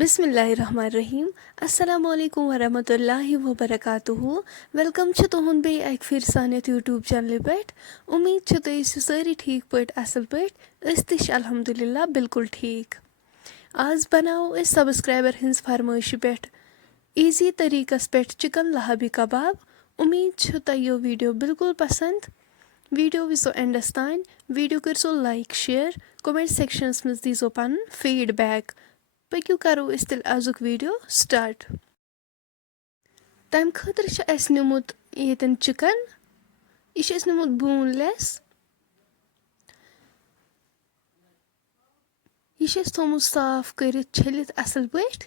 बिस्मिल्लाहिर्रहमानिर्रहीम अस्सलामु अलैकुम वरहमतुल्लाहि वबरकातुहू वेलकम छ तुहुंद बे एक फिर सानियत यूट्यूब चैनल पे उम्मीद छ तुम सारी ठीक पट असल पट अस अल्हम्दुलिल्लाह बिल्कुल ठीक। आज बनाओ इस सब्सक्राइबर हिंस फरमाइश पे ईजी तरीकस पे चिकन लाहाबी कबाब। उम्मीद छ तुम यो वीडियो बिल्कुल पसंद। वीडियो विसो एंडस तान, video करसो like share, comment sections मज दीजो पन फीडबैक। पक्यू करो इस तिल आजुक वीडियो स्टार्ट। तम खतर छ अस निमुत येतन चिकन, यह निमुत बोनलेस, यह थोमुत साफ कर छलित असल पट।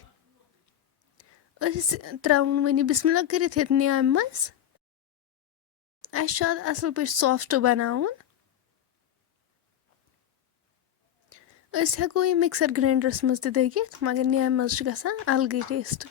त्रावन वनी बिस्मिल्लाह करित ये न्याम मज। असल पट सॉफ्ट बनावन। हेको यह मिक्सर ग्राइंडरस मज दगित, मगर न्याम मज गसान अलग टेस्ट।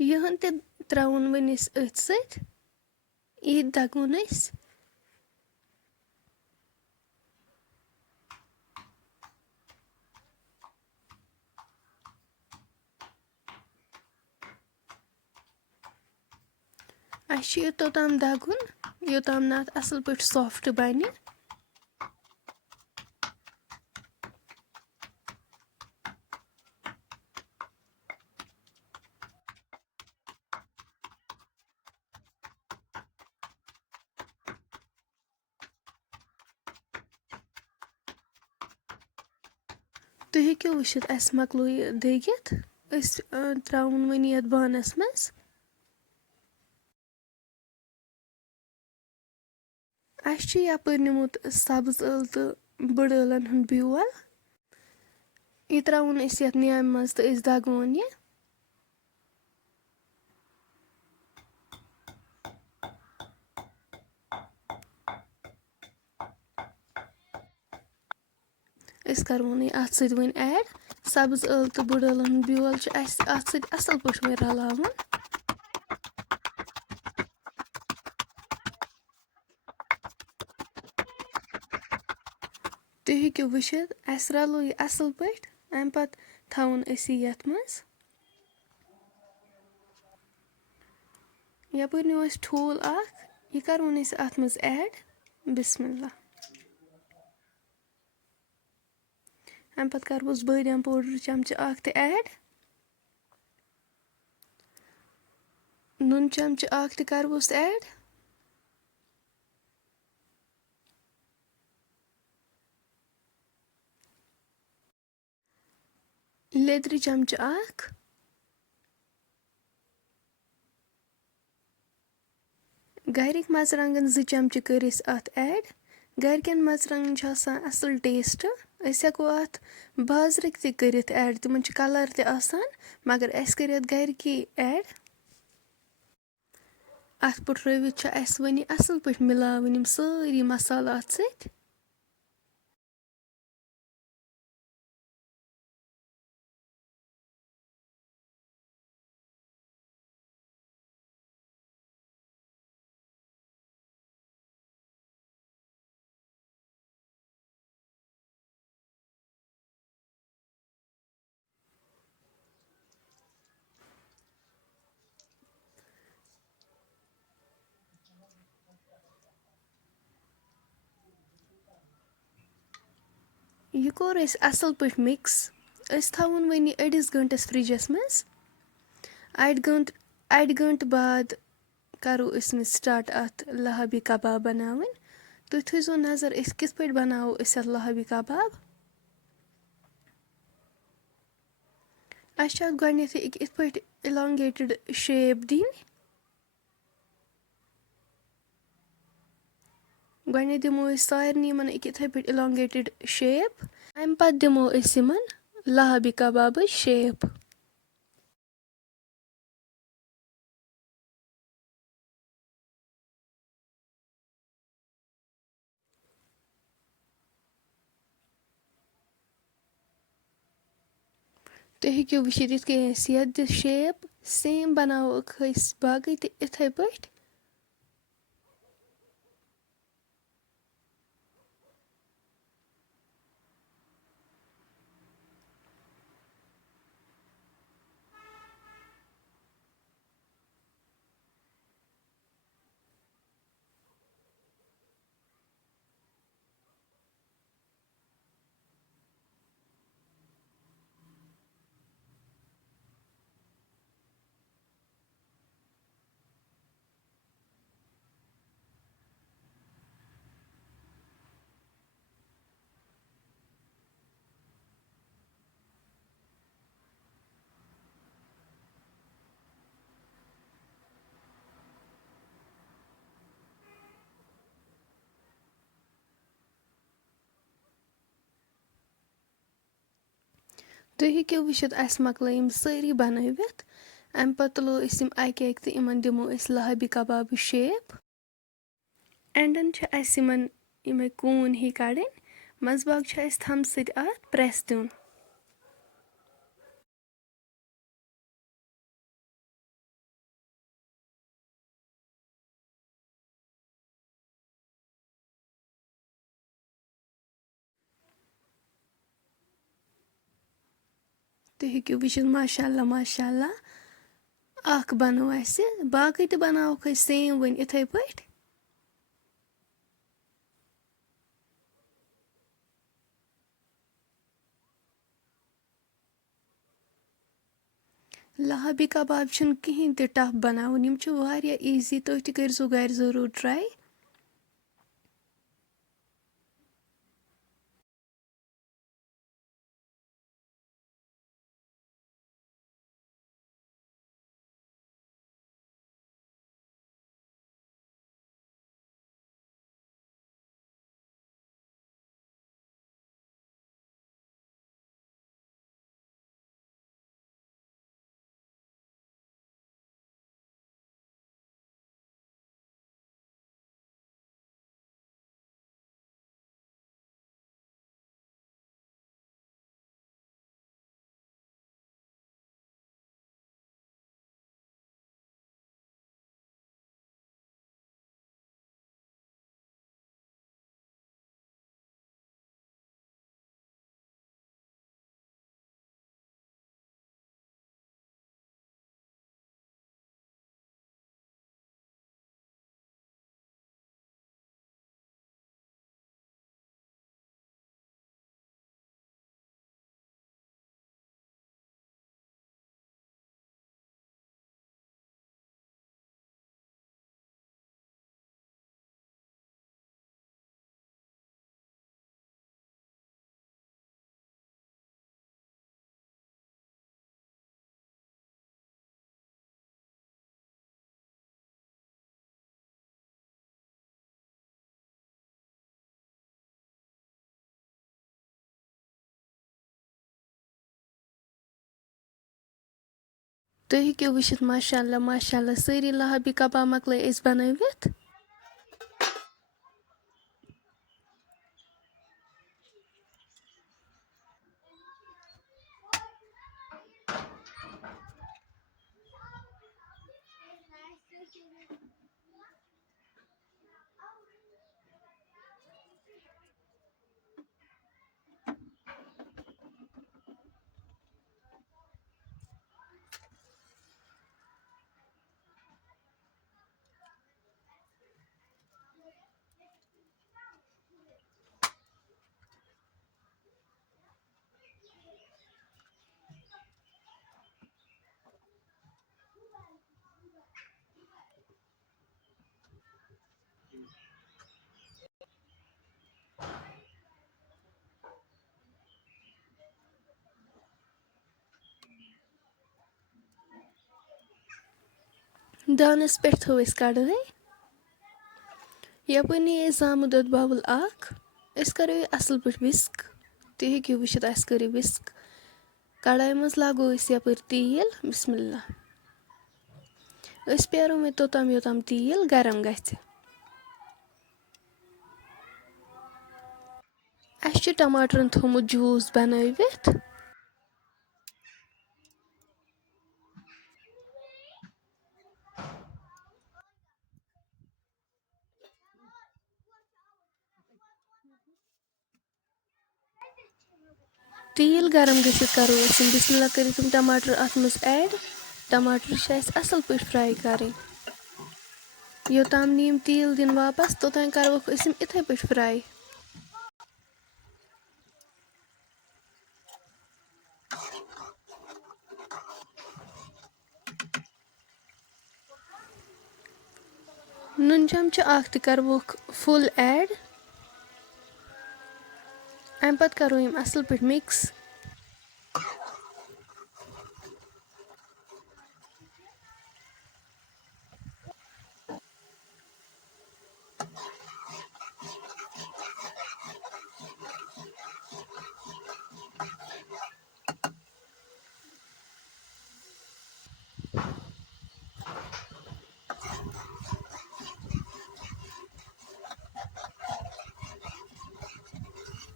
यहन ते त्रावन वन अथ सत यह दगवन योताम दगुन योताम ना असल पट सॉफ्ट बन। तुम हेको वुचित अस मकलो यह दगित, त्रावन वन ये बानस मज। यपर निमुत सब्ज ٲl तो बड़ ٲlन हुंद ब्योल। यह त्रावन ये न्याम मज तो दगवन यह। करवन अत सत वन ऐड सब्ज ٲl तो बड़ ٲlन हुंद ब्योल अत सत असल पट वन रलावन। तुम हेको वुचित अस रलो यह असल पट। अम पत थवन यथ मज। यपर न्यू अस ठोल अख, यह करवन अत मज ऐड बिस्मिल्लाह। अम पत करवोस बादाम पाउडर चमच अख ते ऐड, नून चमच अख ते करवोस ऐड, लेदर चमच अख, गरिक मरचंगन 2 चमच कर अत ऐड। गरिकन मरचंगन असल टेस्ट। हेको अत बाजरक ते करित ऐड, तिमन कलर ते आसान, मगर अस कर गरिकी ऐड। अत पुट्रवित अस वन असल पट मिलावन यम सारी मसाला अत सत। यह कोर असल पट मिक्स। थवन वन अड़िस घंटस फ्रिजस मज। अड़ घंट बाद करो स्टार्ट अत लाहाबी कबाब बनावन। तुम थो नजर किस पे बनाओ लाहाबी कबाब। गोडनेथ इत पे इलांगेटेड शेप दिन। गोडनेथ दिमो सारनी इथे पे इलांगेटेड शेप। اَمہِ پَتہٕ دِمو أسۍ یِمن لَہابی کَبابٕچ شیپ. تُہۍ ہیٚکِو وٕچھِتھ یِتھ کٔنۍ اَسہِ یَتھ دِژ شیپ سیم بَناووکھ أسۍ باقٕے تہِ یِتھَے پٲٹھۍ. تُہۍ ہیٚکِو وٕچھِتھ اَسہِ مۄکلٲے یِم سٲری بَنٲوِتھ. اَمہِ پَتہٕ تُلو أسۍ یِم اَکہِ اَکہِ تہٕ یِمن دِمو أسۍ لَہابی کَبابٕچ شیپ. اینڈَن چھِ اَسہِ یِمن یِمے کوٗن ہی کَڑٕنۍ. منٛزباگ چھُ اَسہِ تھمبہِ سۭتۍ اَتھ پرٛٮ۪س دیُن. تُہۍ ہیٚکِو وٕچھِتھ ماشاء اللہ اکھ بَنوو اَسہِ. باقٕے تہِ بَناووکھ أسۍ سیم وۄنۍ یِتھَے پٲٹھۍ. لَہابی کَباب چھِنہٕ کِہیٖنۍ تہِ ٹف بَناوُن. یِم چھِ واریاہ ایٖزی. تُہۍ تہِ کٔرۍزیو گَرِ ضٔروٗر ٹرٛاے. تُہۍ ہیٚکِو وٕچھِتھ ماشاء اللہ سٲری لَہابی کَباب مۄکلٲے أسۍ بَنٲوِتھ. دانَس پٮ۪ٹھ تھٲو اَسہِ کَڑٲے. یَپٲرۍ نی اَسہِ زامُت دۄد بَوُل اَکھ. أسۍ کَرو یہِ اَصٕل پٲٹھۍ وِسک. तुम हेकियो वुचित अस कर विस्क कढ़ाई मज लागो यपर तेल बिस्मिल्लाह पेरो मे तोताम योताम तेल गरम गछ अस टमाटरन थोमुत जूस बनवित तेल गरम गछित करो बिस्मिल्लाह करित तुम टमाटर अत मज ऐड टमाटर असल पे फ्राई करें योताम नीम तेल दिन वापस तोतान करोक इथे पे फ्राई नुन चमच अख करवोक फुल ऐड अम पत करो यम असल पे मिक्स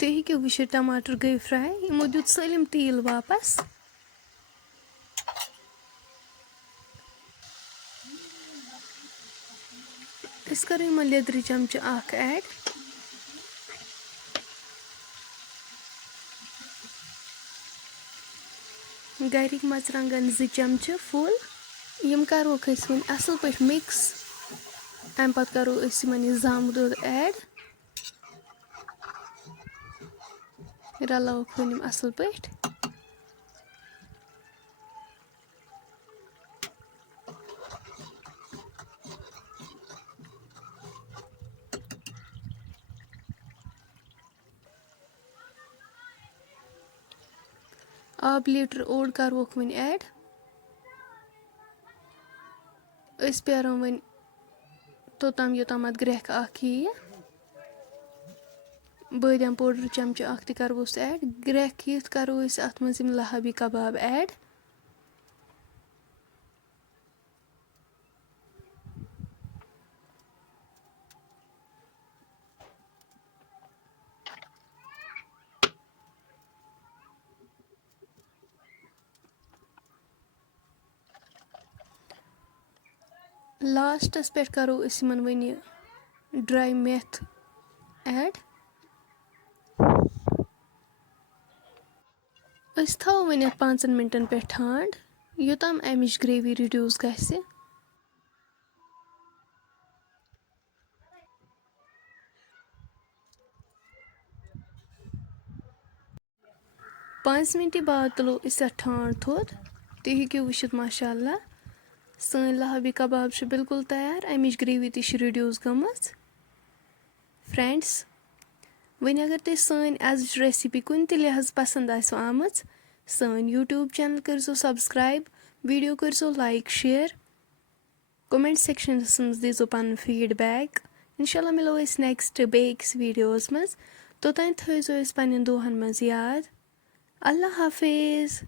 तुम हेकियो वुचित टमाटर गई फ्राई यमो दुत सलिम तेल वापस अस करो यमन लेदरि चमच अख ऐड गरिक मरचांगन 2 चमच फुल यम करोक वन असल पे मिक्स अम पत करो यमन जाम दूध ऐड रलावक वन असल पे आब लीटर ओड करोक वन ऐड पेरो वन तोताम योताम अत ग्रेख अख यी बादाम पाउडर चमच अख करोस ऐड ग्रेख यिथ करो अत मज लाहाबी कबाब ऐड लास्टस पे करो यमन वन ड्राई मेथ ऐड थो वन 5 मिनटन पे ठंड योताम अमिच ग्रेवी रिड्यूस गसे 5 मिनट बाद तुलो ठंड थोद तुम हेकियो वुचित माशाअल्लाह सन लाहाबी कबाब बिल्कुल तैयार अमिच ग्रेवी ती रिड्यूस गमज फ्रेंड्स वन अगर तुम सन अज रेसिपी कुन ते लिहाज पसंद आसो आमज सन यूट्यूब चैनल करजो सब्सक्राइब वीडियो करजो लाइक शेयर कमेंट सेक्शन मज दीजो पन फीडबैक इंशाल्लाह मिलो नेक्स्ट बेक्स वीडियोस मज तोतान थोजो पन्न दुहन मज याद अल्लाह हाफिज।